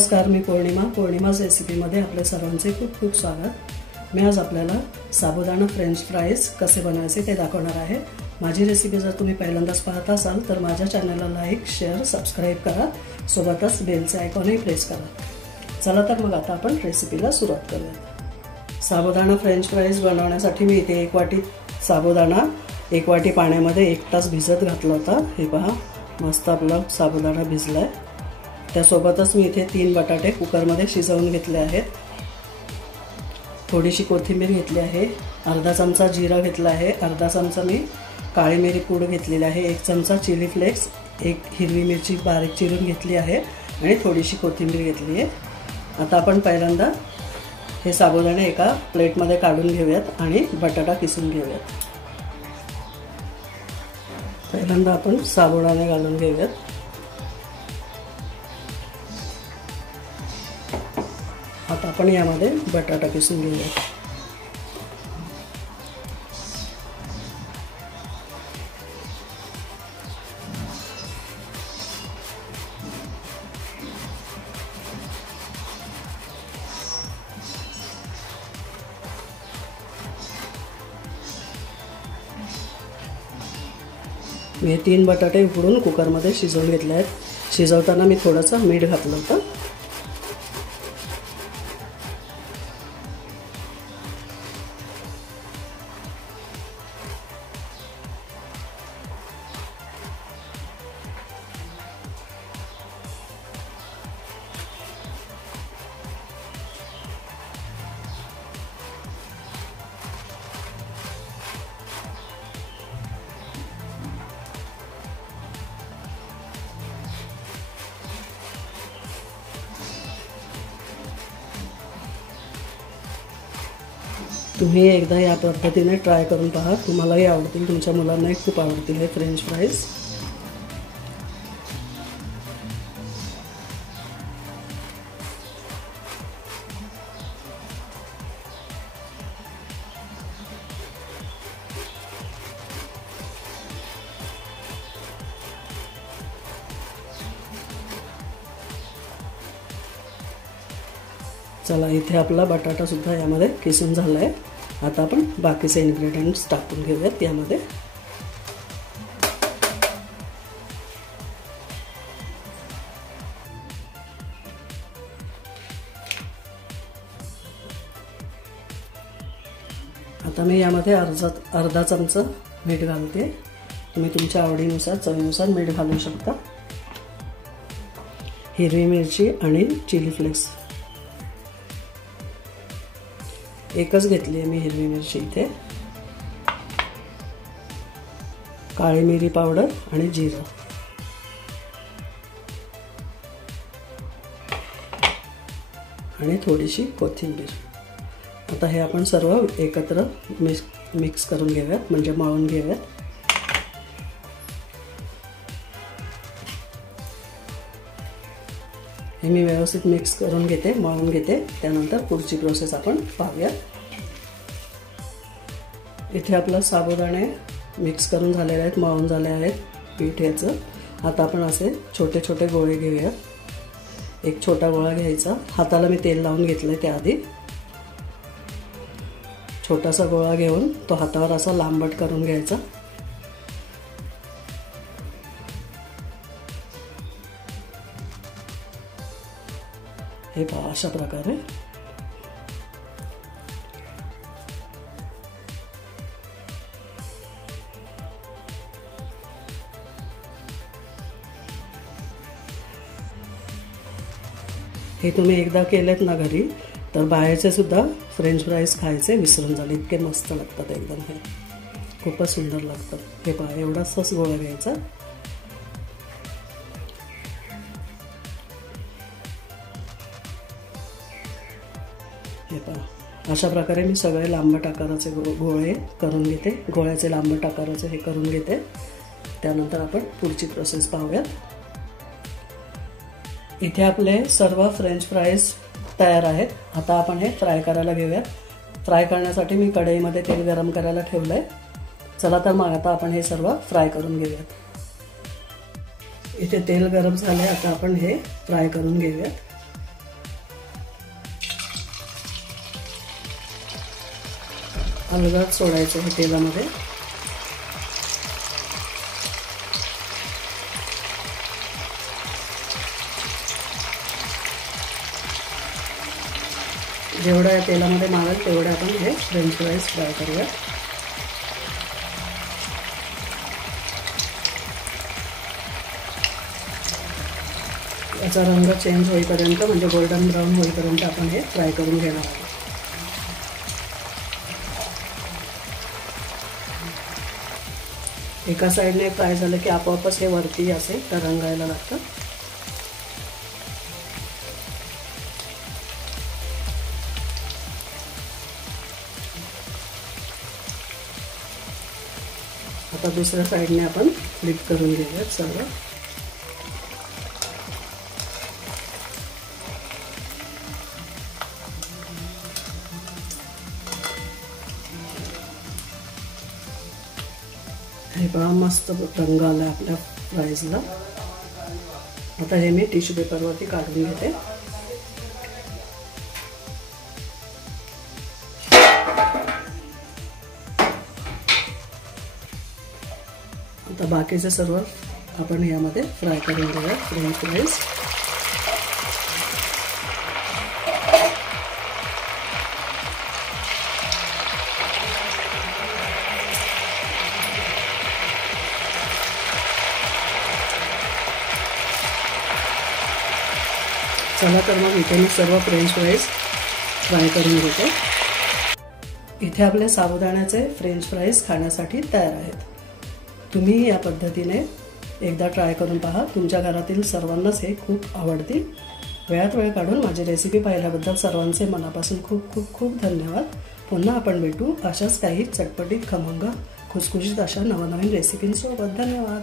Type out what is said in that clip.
नमस्कार, मी पौर्णिमा's रेसिपीमध्ये आपल्या सर्वांचे खूप खूप स्वागत। मी आज आपल्याला साबुदाणा फ्रेंच फ्राईज कसे बनवायचे ते दाखवणार आहे। माझी रेसिपी जर तुम्ही पहिल्यांदाच पाहत असाल तर माझ्या चॅनलला लाईक, शेअर, सबस्क्राइब करा, सोबतच बेलचे आयकॉनही प्रेस करा। चला तर मग आता आपण रेसिपीला सुरुवात करूया। साबुदाणा फ्रेंच फ्राईज बनवण्यासाठी मी इथे 1 वाटी साबुदाणा 1 वाटी पाण्यामध्ये 1 तास भिजत घातला होता। हे पहा, मस्त आपला साबुदाणा भिजलाय। त्यासोबतच मी इथे 3 बटाटे कुकरमध्ये शिजवून घेतले आहेत। थोडीशी कोथिंबीर घेतली आहे, अर्धा चमचा जिरा घेतला आहे, अर्धा चमचा मी काळी मिरी पूड घेतलेली आहे, 1 चमचा चिली फ्लेक्स, 1 हिरवी मिरची बारीक चिरून घेतली आहे आणि थोडीशी कोथिंबीर घेतली आहे। आता आपण पहिल्यांदा हे साबुदाणे एका प्लेटमध्ये काढून घेऊयात आणि बटाटा किसून घेऊयात। पहिल्यांदा आपण साबुदाणे घालून घेऊयात। आता आपण यामध्ये बटाटा किसून घेऊया। मी 3 बटाटे उकडून कुकरमध्ये शिजवून घेतले आहेत। शिजवताना मी थोडंसं मीठ घातलं होतं। तुम्ही एकदा या पद्धतीने ट्राय करून पहा, तुम्हालाही आवडतील, तुमच्या मुलांनाही खूप आवडतील हे फ्रेंच फ्राईज। चला, इथे आपला बटाटा सुद्धा यामध्ये किसून झालाय। आता आपण बाकीचे इन्ग्रेडियंट्स टाकून घेऊयात यामध्ये। आता मी यामध्ये अर्धा चमचा मीठ घालते। तुम्ही तुमच्या आवडीनुसार, चवीनुसार मीठ घालू शकता। हिरवी मिरची आणि चिली फ्लेक्स एकच घेतली आहे मी हिरवी मिरची इथे, काळी मिरी पावडर आणि जिरा आणि थोडीशी कोथिंबीर। आता हे आपण सर्व एकत्र मिक्स करून घेऊयात, म्हणजे मळून घेऊयात। हे मी व्यवस्थित मिक्स करून घेते, मळून घेते। त्यानंतर पुढची प्रोसेस आपण पाहूया। इथे आपला साबुदाणे मिक्स करून झालेले आहेत, मळून झाले आहेत पीठ याचं। आता आपण असे छोटे छोटे गोळे घेऊया। एक छोटा गोळा घ्यायचा, हाताला मी तेल लावून घेतलंय त्याआधी। छोटासा गोळा घेऊन तो हातावर असा लांबट करून घ्यायचा। हे पहा, अशा प्रकारे हे तुम्ही एकदा केलेत ना घरी, तर बाहेरचे सुद्धा फ्रेंच फ्राईज खायचे विसरून जाल, इतके मस्त लागतात एकदम। हे खूपच सुंदर लागतात। हे पहा, एवढाच गोळा घ्यायचा। हे पहा, अशा प्रकारे मी सगळे लांबट आकाराचे गोळे करून घेते। गोळ्याचे लांबट आकाराचे हे करून घेते। त्यानंतर आपण पुढची प्रोसेस पाहूयात। इथे आपले सर्व फ्रेंच फ्राईज तयार आहेत। आता आपण हे फ्राय करायला घेऊयात। फ्राय करण्यासाठी मी कढईमध्ये तेल गरम करायला ठेवलंय। चला तर मग आता आपण हे सर्व फ्राय करून घेऊयात। इथे तेल गरम झाले, आता आपण हे फ्राय करून घेऊयात। अलगद सोडायचं हे तेलामध्ये. जेवढं या तेलामध्ये मावेल तेवढे आपण हे फ्रेंच फ्राईज फ्राय करूया. याचा रंग चेंज होईपर्यंत म्हणजे गोल्डन ब्राऊन होईपर्यंत आपण हे फ्राय करून घेणार आहोत. एका साईडने फ्राय झालं की आपोआपच हे वरती असे तरंगायला लागतं. आता दुसऱ्या साईडने आपण फ्लिप करून घेऊयात सर्व. हे पहा मस्त रंग आला आपल्या फ्राईजला. आता हे मी टिश्यू पेपरवरती काढून घेते. आता बाकीचे सर्व आपण यामध्ये फ्राय करून घेऊया फ्रेंच फ्राईज. चला तर मग इथे मी सर्व फ्रेंच फ्राईज फ्राय करून घेते. इथे आपले साबुदाण्याचे फ्रेंच फ्राईज खाण्यासाठी तयार आहेत. तुम्ही या पद्धतीने एकदा ट्राय करून पहा. तुमच्या घरातील सर्वांनाच हे खूप आवडतील. वेळात वेळ काढून माझी रेसिपी पाहिल्याबद्दल सर्वांचे मनापासून खूप खूप खूप धन्यवाद. पुन्हा आपण भेटू अशाच काही चटपटीत खमंग खुसखुशीत अशा नवनवीन रेसिपींसोबत. धन्यवाद.